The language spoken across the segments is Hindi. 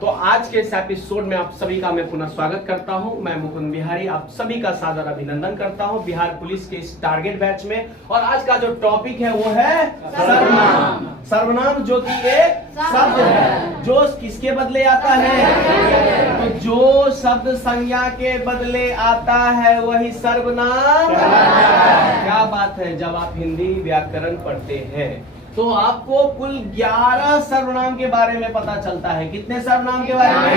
तो आज के इस एपिसोड में आप सभी का मैं पुनः स्वागत करता हूं। मैं मुकुंद बिहारी आप सभी का सादर अभिनंदन करता हूं बिहार पुलिस के इस टारगेट बैच में। और आज का जो टॉपिक है वो है सर्वनाम। सर्वनाम जो कि एक शब्द है जो किसके बदले आता है, तो जो शब्द संज्ञा के बदले आता है वही सर्वनाम। क्या बात है, जब आप हिंदी व्याकरण पढ़ते हैं तो आपको कुल 11 सर्वनाम के बारे में पता चलता है। कितने सर्वनाम के बारे में?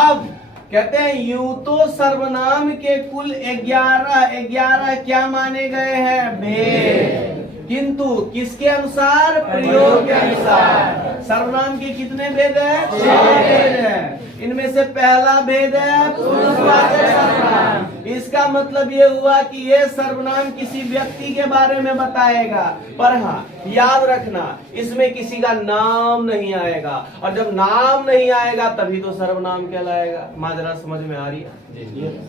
अब कहते हैं यूं तो सर्वनाम के कुल 11 क्या माने गए हैं? भेद। किंतु किसके अनुसार? प्रयोग के अनुसार। सर्वनाम के कितने भेद है? 6 भेद है। इनमें से पहला भेद है पुरुषवाचक सर्वनाम। इसका मतलब ये हुआ कि ये सर्वनाम किसी व्यक्ति के बारे में बताएगा, पर हाँ याद रखना इसमें किसी का नाम नहीं आएगा, और जब नाम नहीं आएगा तभी तो सर्वनाम कहलाएगा। माजरा समझ में आ रही है?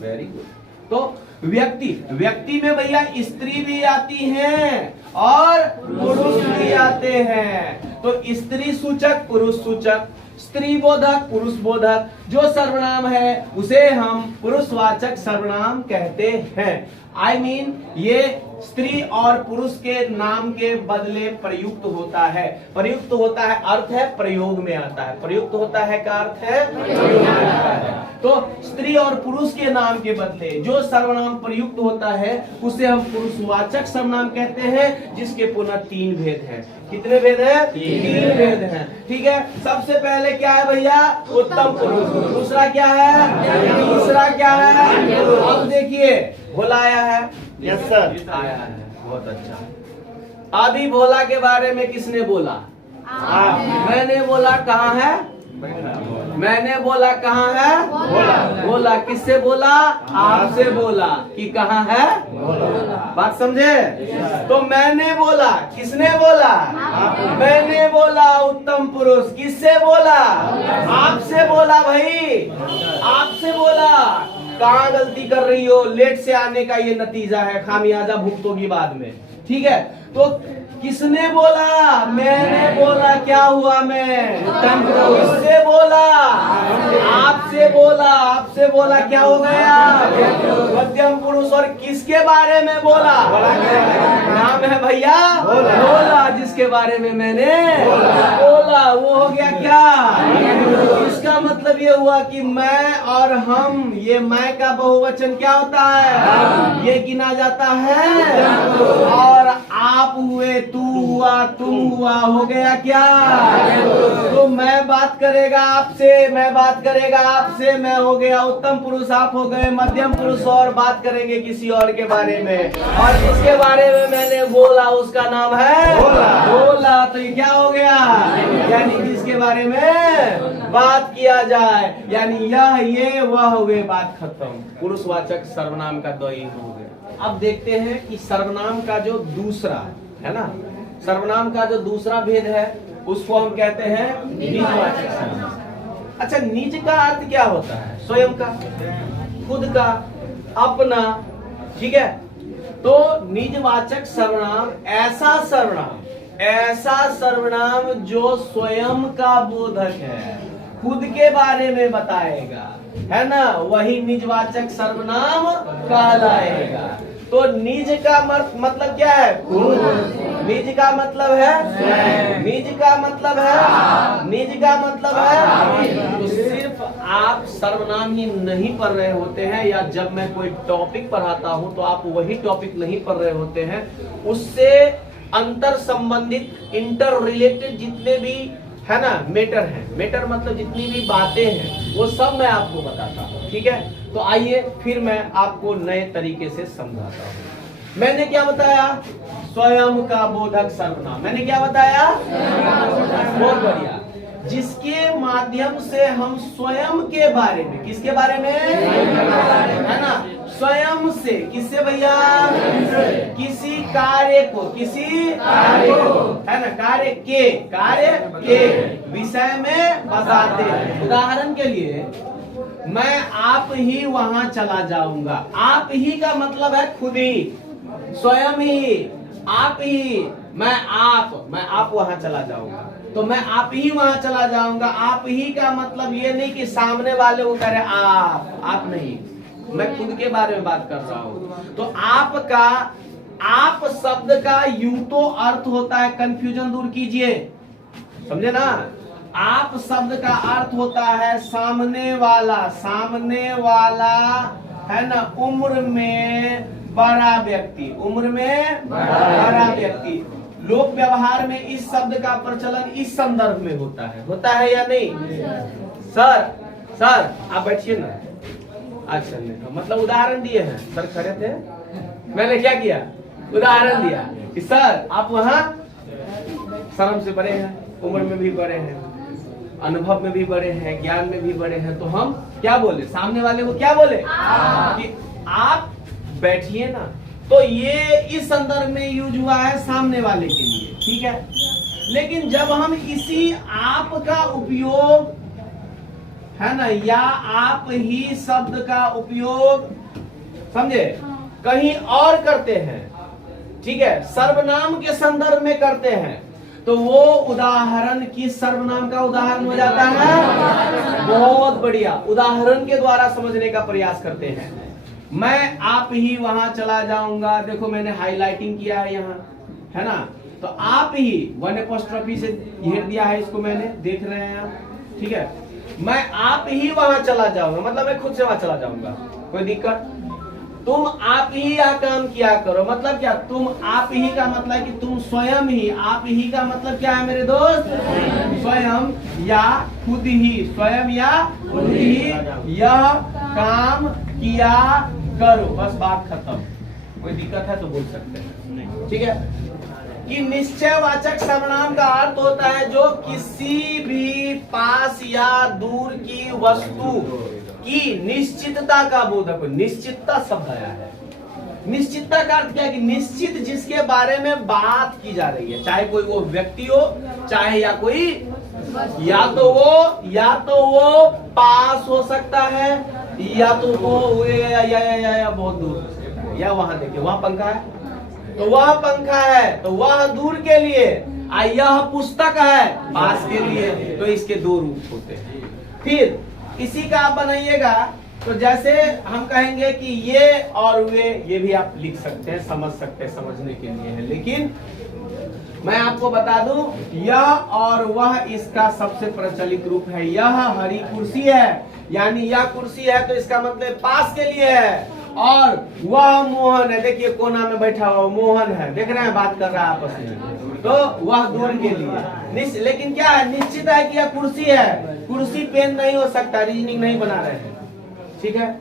Very good. तो व्यक्ति में भैया स्त्री भी आती हैं और पुरुष भी आते हैं। तो स्त्री सूचक, पुरुष सूचक, स्त्री बोधक, पुरुष बोधक जो सर्वनाम है उसे हम पुरुषवाचक सर्वनाम कहते हैं। I mean, ये स्त्री और पुरुष के नाम के बदले प्रयुक्त होता है। प्रयुक्त होता है अर्थ है प्रयोग में आता है। प्रयुक्त होता है का अर्थ है प्रयोग में आता है। तो स्त्री और पुरुष के नाम के बदले जो सर्वनाम प्रयुक्त होता है उसे हम पुरुषवाचक सर्वनाम कहते हैं, जिसके पुनः 3 भेद हैं। कितने भेद हैं? 3 भेद हैं। ठीक है, सबसे पहले क्या है भैया? उत्तम पुरुष। दूसरा क्या है? तीसरा क्या है? अब देखिए भोला आया है। यस सर, आया है, बहुत अच्छा। अभी भोला के बारे में किसने बोला? मैंने बोला। कहाँ है? मैंने बोला। कहाँ है? बोला। किससे बोला? आपसे बोला कि कहाँ है? बात समझे? तो मैंने बोला। किसने बोला? मैंने बोला उत्तम पुरुष। किससे बोला? आपसे बोला भाई, आपसे बोला। कहाँ गलती कर रही हो? लेट से आने का ये नतीजा है, खामियाजा भुगतोगी बाद में। ठीक है, तो किसने बोला? मैंने बोला। क्या हुआ? मैं। किससे बोला? आपसे बोला। आपसे बोला क्या हो गया? मध्यम पुरुष। और किसके बारे में बोला? नाम है भैया बोला, जिसके बारे में मैंने बोला वो हो गया क्या? इसका मतलब ये हुआ कि मैं और हम, ये मैं का बहुवचन क्या होता है? ये गिना जाता है। और आप हुए, तू हुआ, तुम हुआ, हो गया क्या? तो मैं बात करेगा आपसे, मैं बात करेगा आपसे, मैं हो गया उत्तम पुरुष, आप हो गए मध्यम पुरुष, और बात करेंगे किसी और के बारे में। और जिसके बारे में मैंने बोला उसका नाम है बोला। तो ये क्या हो गया? यानी जिसके बारे में बात किया जाए, यानी यह, ये, वह हो गए, बात खत्म। पुरुषवाचक सर्वनाम का 2 ही हो गया। अब देखते हैं कि सर्वनाम का जो दूसरा है ना, सर्वनाम का जो दूसरा भेद है उसको हम कहते हैं निजवाचक सर्वनाम। अच्छा, निज का अर्थ क्या होता है? स्वयं का, खुद का, अपना। ठीक है, तो निजवाचक सर्वनाम ऐसा सर्वनाम जो स्वयं का बोधक है, खुद के बारे में बताएगा, है ना, वही निजवाचक सर्वनाम कहलाएगा। तो निज का मतलब क्या है? खुद। निज का मतलब है, निज का मतलब है, निज का मतलब है। तो सिर्फ आप सर्वनाम ही नहीं पढ़ रहे होते हैं, या जब मैं कोई टॉपिक पढ़ाता हूं तो आप वही टॉपिक नहीं पढ़ रहे होते हैं, उससे अंतर संबंधित, इंटर रिलेटेड जितने भी है ना मैटर है, मैटर मतलब जितनी भी बातें हैं वो सब मैं आपको बताता हूँ। ठीक है, तो आइए फिर मैं आपको नए तरीके से समझाता हूँ। मैंने क्या बताया? स्वयं का बोधक सर्वनाम। मैंने क्या बताया? बहुत बढ़िया। जिसके माध्यम से हम स्वयं के बारे में, किसके बारे में है ना, स्वयं से, किससे भैया? किसी कार्य को, किसी है ना, कार्य के विषय में बताते हैं। उदाहरण के लिए मैं आप ही वहां चला जाऊंगा। आप ही का मतलब है खुद ही, स्वयं ही, आप ही। मैं आप वहां चला जाऊंगा, तो मैं आप ही वहां चला जाऊंगा। आप ही का मतलब ये नहीं कि सामने वाले को कह रहे आप नहीं, मैं खुद के बारे में बात कर रहा हूं। तो आप शब्द का यूं तो अर्थ होता है, कंफ्यूजन दूर कीजिए, समझे ना। आप शब्द का अर्थ होता है सामने वाला है ना, उम्र में बड़ा व्यक्ति, उम्र में बड़ा व्यक्ति। लोक व्यवहार में इस शब्द का प्रचलन इस संदर्भ में होता है या नहीं? सर आप बैठिए ना। अच्छा नहीं, मतलब उदाहरण दिए हैं सर, खड़े थे, मैंने क्या किया, उदाहरण दिया कि सर आप वहां शर्म से बड़े हैं, उम्र में भी बड़े हैं, अनुभव में भी बड़े हैं, ज्ञान में भी बड़े हैं, तो हम क्या बोले, सामने वाले को क्या बोले कि आप बैठिए ना। तो ये इस संदर्भ में यूज हुआ है सामने वाले के लिए, ठीक है। लेकिन जब हम इसी आप का उपयोग, है ना, या आप ही शब्द का उपयोग, समझे, कहीं और करते हैं, ठीक है, सर्वनाम के संदर्भ में करते हैं, तो वो उदाहरण किस सर्वनाम का उदाहरण हो जाता है? बहुत बढ़िया, उदाहरण के द्वारा समझने का प्रयास करते हैं। मैं आप ही वहां चला जाऊंगा, देखो मैंने हाईलाइटिंग किया है यहाँ, है ना, तो आप ही 1 एपोस्ट्रोफी से घेर दिया है इसको मैंने, देख रहे हैं आप, ठीक है। मैं आप ही वहां चला जाऊंगा, मतलब मैं खुद से वहां चला जाऊंगा, कोई दिक्कत? तुम आप ही यह काम किया करो, मतलब क्या, तुम आप ही का मतलब कि तुम स्वयं ही, आप ही का मतलब क्या है मेरे दोस्त? स्वयं या खुद ही, स्वयं या खुद ही यह काम किया करो, बस बात खत्म। कोई दिक्कत है तो बोल सकते हैं, ठीक है। कि निश्चयवाचक सर्वनाम का अर्थ होता है जो किसी भी पास या दूर की वस्तु की निश्चितता का बोधक, निश्चितता शब्द आया है। निश्चितता का अर्थ क्या है कि निश्चित जिसके बारे में बात की जा रही है, चाहे कोई वो व्यक्ति हो, चाहे या कोई, या तो वो पास हो सकता है, या तो वो या बहुत दूर, या वहां देखिए वहां पंखा है, तो वह पंखा है तो वह दूर के लिए, यह पुस्तक है पास के लिए, तो इसके दो रूप होते हैं। फिर इसी का आप बनाइएगा, तो जैसे हम कहेंगे कि ये और वे, ये भी आप लिख सकते हैं, समझ सकते हैं, समझने के लिए है। लेकिन मैं आपको बता दूं, यह और वह इसका सबसे प्रचलित रूप है। यह हरी कुर्सी है, यानी यह कुर्सी है तो इसका मतलब पास के लिए है, और वह मोहन है, देखिए कोना में बैठा हुआ मोहन है, देख रहे हैं, बात कर रहा है आपस में, तो वह दूर के लिए। लेकिन क्या है, निश्चित है कि यह कुर्सी है, कुर्सी पेन नहीं हो सकता, रीजनिंग नहीं बना रहे हैं, ठीक है।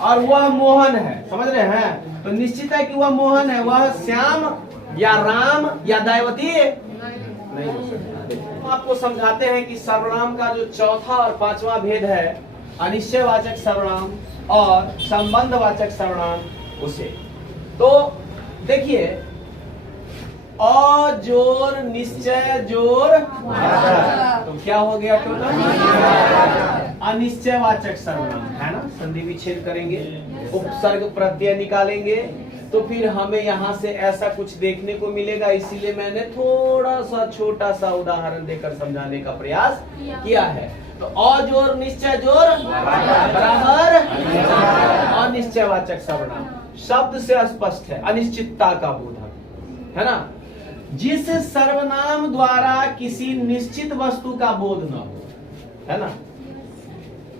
और वह मोहन है, समझ रहे हैं, तो निश्चित है कि वह मोहन है, वह श्याम या राम या दैवती नहीं हो सकता। आपको समझाते हैं कि सर्वनाम का जो चौथा और पांचवा भेद है, अनिश्चयवाचक सर्वनाम और संबंधवाचक सर्वनाम, उसे तो देखिए, जोर निश्चय जोर, तो क्या हो गया टोटल? अनिश्चयवाचक सर्वनाम है ना, संधि विच्छेद करेंगे, उपसर्ग प्रत्यय निकालेंगे, तो फिर हमें यहाँ से ऐसा कुछ देखने को मिलेगा। इसीलिए मैंने थोड़ा सा छोटा सा उदाहरण देकर समझाने का प्रयास किया है। तो अजोर निश्चय जोर बराबर अनिश्चयवाचक सर्वनाम, शब्द से स्पष्ट है, अनिश्चितता का बोधक है ना। जिस सर्वनाम द्वारा किसी निश्चित वस्तु का बोध न हो, है ना।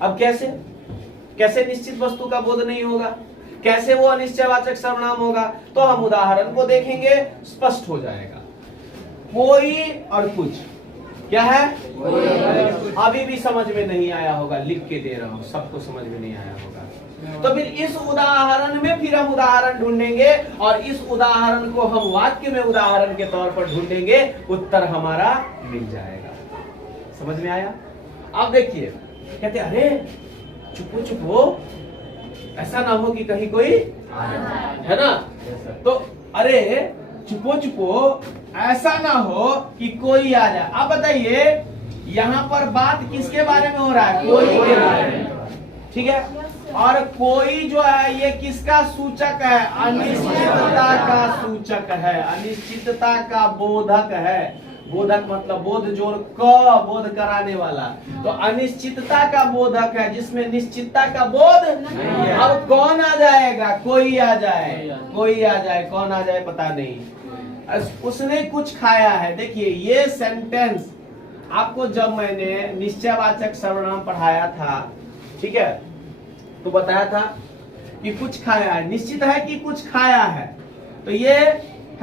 अब कैसे निश्चित वस्तु का बोध नहीं होगा, कैसे वो अनिश्चयवाचक सर्वनाम होगा, तो हम उदाहरण को देखेंगे, स्पष्ट हो जाएगा। कोई और कुछ क्या है, अभी भी समझ में नहीं आया होगा, लिख के दे रहा हूं, सबको समझ में नहीं आया होगा। तो फिर इस उदाहरण में फिर हम उदाहरण ढूंढेंगे, और इस उदाहरण को हम वाक्य में उदाहरण के तौर पर ढूंढेंगे, उत्तर हमारा मिल जाएगा। समझ में आया? अब देखिए, कहते अरे चुपो चुपो, ऐसा ना हो कि कहीं कोई है ना, तो अरे चुपो चुपो, ऐसा ना हो कि कोई आ जाए। अब बताइए यहाँ पर बात किसके बारे में हो रहा है? कोई के बारे में, ठीक है। और कोई जो है ये किसका सूचक है? अनिश्चितता का सूचक है, अनिश्चितता का बोधक है। बोधक मतलब बोध जोड़ क, बोध कराने वाला। तो अनिश्चितता का बोधक है जिसमें निश्चितता का बोध नहीं है। अब कौन आ जाएगा? कोई आ जाए, कोई आ जाए, कौन आ जाए पता नहीं। उसने कुछ खाया है। देखिए ये सेंटेंस आपको जब मैंने निश्चयवाचक सर्वनाम पढ़ाया था, ठीक है, तो बताया था कि कुछ खाया है, निश्चित है कि कुछ खाया है, तो ये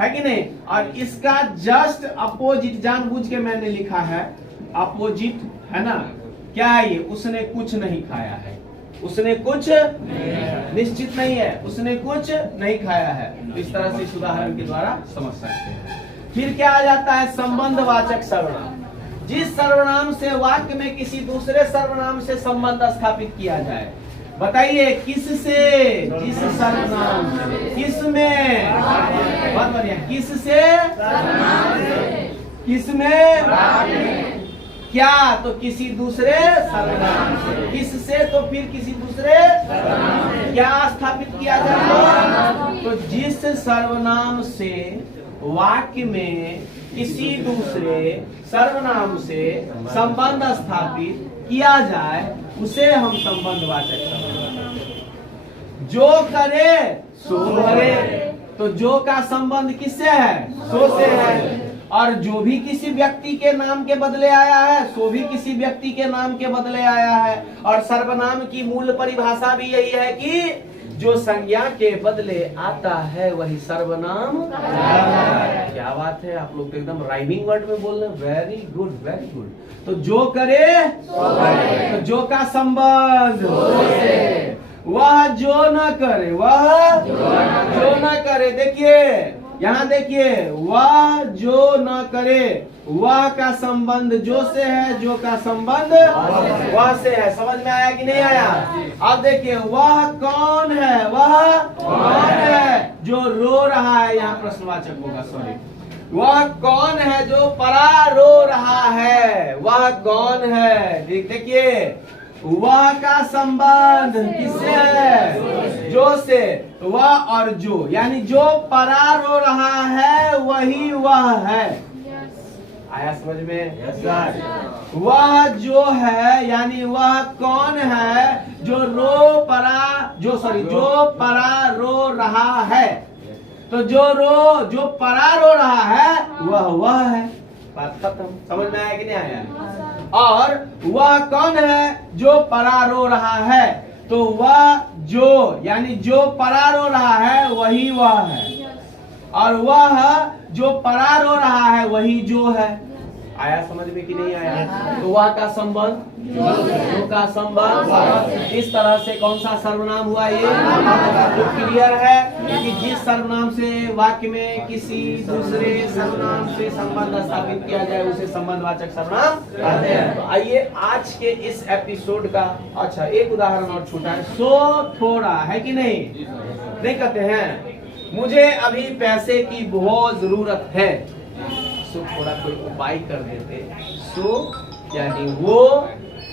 है कि नहीं। और इसका जस्ट अपोजिट जानबूझ के मैंने लिखा है, अपोजिट है ना। क्या है ये? उसने कुछ नहीं खाया है, उसने कुछ निश्चित नहीं है, उसने कुछ नहीं खाया है। तो इस तरह से इस उदाहरण के द्वारा समझ सकते हैं। फिर क्या आ जाता है? संबंधवाचक सर्वनाम। जिस सर्वनाम से वाक्य में किसी दूसरे सर्वनाम से संबंध स्थापित किया जाए। बताइए किससे? जिस सर्वनाम से। किसमें? बहुत बढ़िया। किससे? किसमें? क्या? तो किसी दूसरे सर्वनाम से। किससे? तो फिर किसी दूसरे सर्वनाम से। क्या स्थापित किया जाए? तो जिस सर्वनाम से वाक्य में किसी दूसरे सर्वनाम से संबंध स्थापित किया जाए उसे हम संबंधवाचक सर्वनाम। जो करे सो करे, तो जो का संबंध किससे है? सो से है। और जो भी किसी व्यक्ति के नाम के बदले आया है सो भी किसी व्यक्ति के नाम के बदले आया है। और सर्वनाम की मूल परिभाषा भी यही है कि जो संज्ञा के बदले आता है वही सर्वनाम। क्या बात है, आप लोग तो एकदम राइमिंग वर्ड में बोल रहे हैं। Very good, very good. तो जो करे तो जो का संबंध, वह जो न करे, वह जो न करे। देखिए यहाँ देखिए, वह जो न करे, वह का संबंध जो से है, जो का संबंध वह से है। समझ में आया कि नहीं आया? अब देखिए, वह कौन है? वह कौन है जो रो रहा है? यहाँ प्रश्नवाचक होगा, सॉरी। वह कौन है जो परा रो रहा है? वह कौन है? देखिए, वह का संबंध किससे है? जो से। वह और जो, यानी जो परा रो रहा है वही वह है। आया समझ में? वह जो है यानी वह कौन है जो जो परा रो रहा है। तो जो परा रो रहा है वह है। बात खत्म। समझ में आया कि नहीं आया? और वह कौन है जो परा रो रहा है? तो वह जो यानी जो परा रो रहा है वही वह है। और वह जो परा रो रहा है वही जो है। आया समझ में कि नहीं आया? तो वह का संबंध, जो का संबंध। इस तरह से कौन सा सर्वनाम हुआ ये? तो क्लियर है कि जिस सर्वनाम से वाक्य में किसी दूसरे सर्वनाम से संबंध स्थापित किया जाए उसे संबंधवाचक सर्वनाम कहते हैं। तो आइए आज के इस एपिसोड का अच्छा एक उदाहरण और छूटा है। सो थोड़ा है कि नहीं? नहीं कहते हैं मुझे अभी पैसे की बहुत जरूरत है। सो थोड़ा कोई उपाय कर देते। सो यानी वो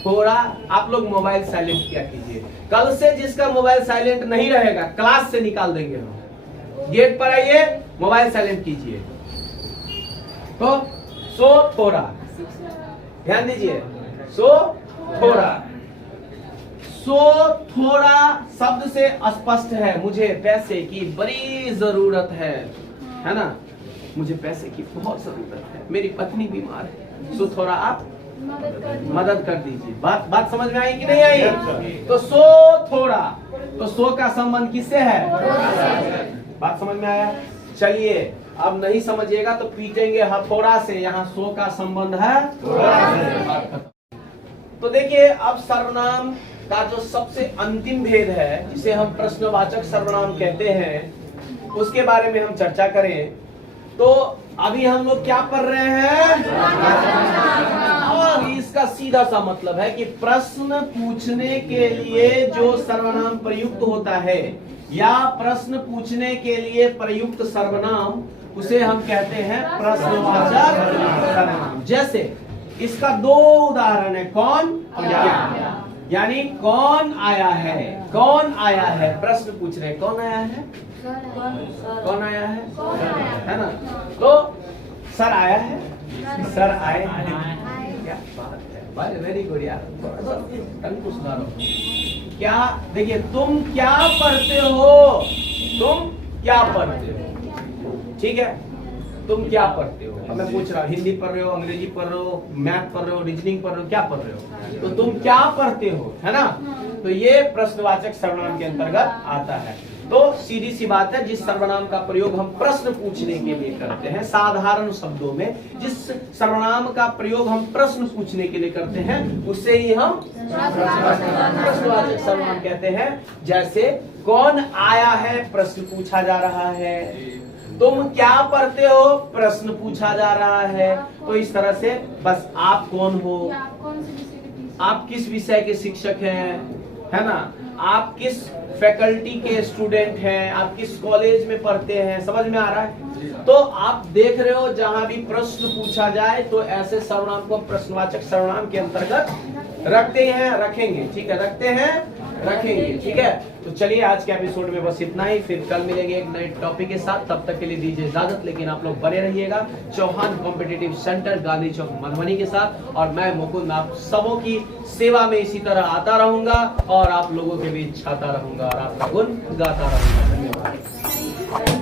थोड़ा। आप लोग मोबाइल साइलेंट क्या कीजिए। कल से जिसका मोबाइल साइलेंट नहीं रहेगा क्लास से निकाल देंगे हम। गेट पर आइए, मोबाइल साइलेंट कीजिए। तो सो थोड़ा, ध्यान दीजिए। सो थोड़ा, सो थोड़ा शब्द से स्पष्ट है मुझे पैसे की बड़ी जरूरत है ना। मुझे पैसे की बहुत जरूरत है, मेरी पत्नी बीमार है। सो थोड़ा आप मदद कर दीजिए। बात समझ में आई कि नहीं आई? तो सो थोड़ा, तो सो का संबंध किससे है? बात समझ में आया? चलिए अब नहीं समझिएगा तो पीटेंगे हथौड़ा से। यहाँ सो का संबंध है थोड़ा से। तो देखिए अब सर्वनाम का जो सबसे अंतिम भेद है जिसे हम प्रश्नवाचक सर्वनाम कहते हैं उसके बारे में हम चर्चा करें। तो अभी हम लोग क्या पढ़ रहे हैं? और इसका सीधा सा मतलब है कि प्रश्न पूछने के लिए जो सर्वनाम प्रयुक्त होता है या प्रश्न पूछने के लिए प्रयुक्त सर्वनाम उसे हम कहते हैं प्रश्नवाचक सर्वनाम। जैसे इसका दो उदाहरण है, कौन और क्या। यानी कौन आया है, कौन आया है, प्रश्न पूछ रहे कौन आया है, कौन आया है ना। तो सर आया है, सर आए हैं। क्या बात है, वेरी गुड यार, टंग सुधारो। क्या देखिए, तुम क्या पढ़ते हो, तुम क्या पढ़ते हो, ठीक है, तुम क्या पढ़ते हो। अब मैं पूछ रहा हूँ, हिंदी पढ़ रहे हो, अंग्रेजी पढ़ रहे हो, मैथ पढ़ रहे हो, रीजनिंग पढ़ रहे हो, क्या पढ़ रहे हो, तो तुम क्या पढ़ते हो, है ना। तो ये प्रश्नवाचक सर्वनाम के अंतर्गत आता है। तो सीधी सी बात है, जिस सर्वनाम का प्रयोग हम प्रश्न पूछने के लिए करते हैं, साधारण शब्दों में जिस सर्वनाम का प्रयोग हम प्रश्न पूछने के लिए करते हैं, उसे ही हम प्रश्नवाचक सर्वनाम कहते हैं। जैसे कौन आया है, प्रश्न पूछा जा रहा है। तुम क्या पढ़ते हो, प्रश्न पूछा जा रहा है। तो इस तरह से बस आप कौन हो, आप किस विषय के शिक्षक हैं, है ना, आप किस फैकल्टी के स्टूडेंट हैं, आप किस कॉलेज में पढ़ते हैं, समझ में आ रहा है। तो आप देख रहे हो, जहां भी प्रश्न पूछा जाए तो ऐसे सर्वनाम को प्रश्नवाचक सर्वनाम के अंतर्गत रखते हैं, रखेंगे, ठीक है, रखते हैं, रखेंगे, ठीक है। तो चलिए आज के एपिसोड में बस इतना ही, फिर कल मिलेंगे एक नए टॉपिक के साथ। तब तक के लिए दीजिए इजाजत, लेकिन आप लोग बने रहिएगा चौहान कॉम्पिटिटिव सेंटर, गांधी चौक, मधुबनी के साथ। और मैं मुकुंद आप सबों की सेवा में इसी तरह आता रहूंगा और आप लोगों के बीच छाता रहूंगा और आपका गुण गाता रहूंगा। धन्यवाद।